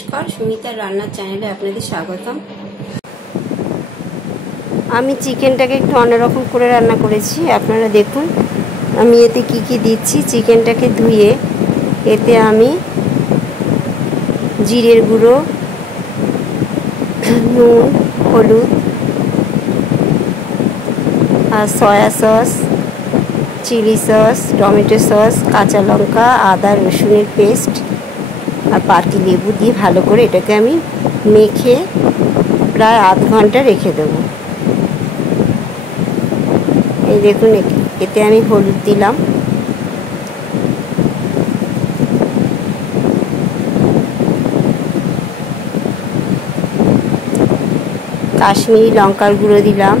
নমস্কার, সুমিতার রান্নার চ্যানেলে আপনাদের স্বাগতম। আমি চিকেনটাকে একটু অন্যরকম করে রান্না করেছি। আপনারা দেখুন আমি এতে কি কি দিচ্ছি। চিকেনটাকে ধুয়ে এতে আমি জিরের গুঁড়ো, নুন, হলুদ আর soya sauce, chilli sauce, tomato sauce, কাঁচা লঙ্কা, আদা রসুনের পেস্ট আর পাতি লেবু দিয়ে ভালো করে এটাকে আমি মেখে প্রায় আধ ঘন্টা রেখে দেবো। এই দেখুন এতে আমি হলুদ দিলাম, কাশ্মীরি লঙ্কার গুঁড়ো দিলাম,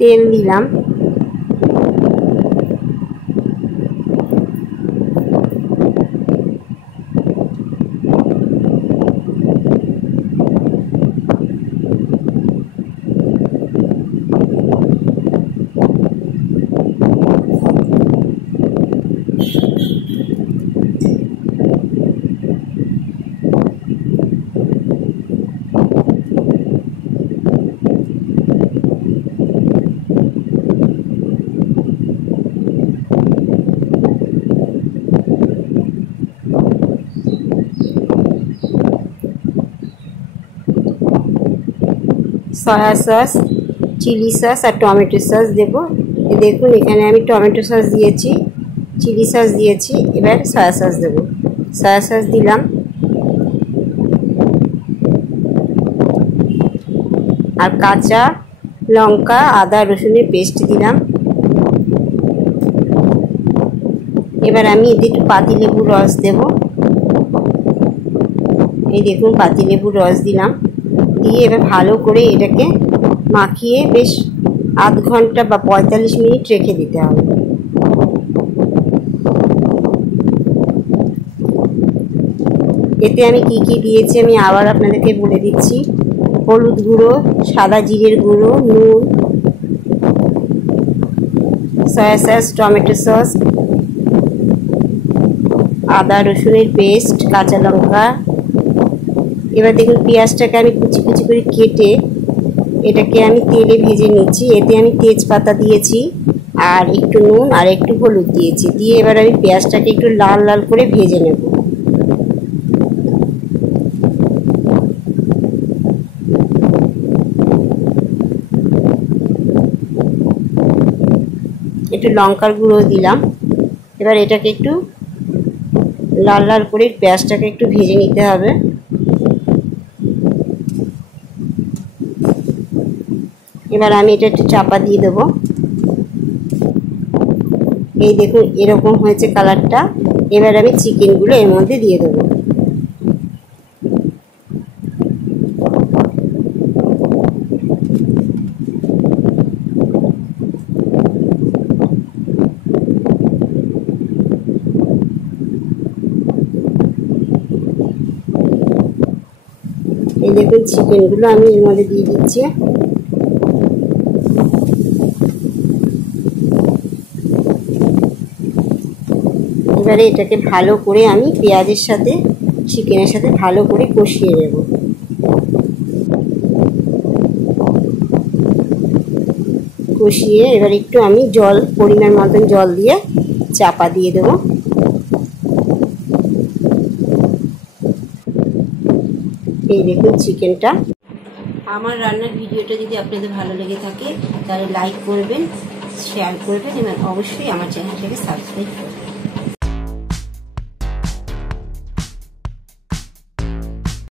তেল দিলাম, সয়া সস, চিলি সস আর টমেটো সস দেবো। দেখুন এখানে আমি টমেটো সস দিয়েছি, চিলি সস দিয়েছি, এবার সয়া সস দেবো। সয়া সস দিলাম আর কাঁচা লঙ্কা, আদা রসুনের পেস্ট দিলাম। এবার আমি এতে একটু পাতিলেবুর রস দেব। এই দেখুন পাতিলেবুর রস দিলাম, দিয়ে এবার ভালো করে এটাকে মাখিয়ে বেশ আধ ঘন্টা বা 45 মিনিট রেখে দিতে হবে। এতে আমি কি কি দিয়েছি আমি আবার আপনাদেরকে বলে দিচ্ছি। হলুদ গুঁড়ো, সাদা জিরের গুঁড়ো, নুন, সয়া সস, টমেটো সস, আদা রসুনের পেস্ট, কাঁচা লঙ্কা। এবার দেখুন পেঁয়াজটাকে আমি কুচি কুচি করে কেটে এটাকে আমি তেলে ভেজে নিচ্ছি। এতে আমি তেজপাতা দিয়েছি আর একটু নুন আর একটু হলুদ দিয়েছি। দিয়ে এবার আমি পেঁয়াজটাকে একটু লাল লাল করে ভেজে নেব। একটু লঙ্কার গুঁড়ো দিলাম। এবার এটাকে একটু লাল লাল করে পেঁয়াজটাকে একটু ভেজে নিতে হবে। এবার আমি এটা একটু চাপা দিয়ে দেবো। এই দেখুন এরকম হয়েছে কালারটা। এবার আমি চিকেনগুলো এর মধ্যে দিয়ে দেবো। এই দেখুন চিকেনগুলো আমি এর মধ্যে দিয়ে দিচ্ছি। এবারে এটাকে ভালো করে আমি পেঁয়াজের সাথে চিকেনের সাথে ভালো করে কষিয়ে নেব। কষিয়ে এবার একটু আমি পরিমাণ মতন জল দিয়ে চাপা দিয়ে দেব। এই দেখুন চিকেনটা। আমার রান্নার ভিডিওটা যদি আপনাদের ভালো লেগে থাকে তাহলে লাইক করবেন, শেয়ার করবেন এবং অবশ্যই আমার চ্যানেলটাকে সাবস্ক্রাইব করবেন।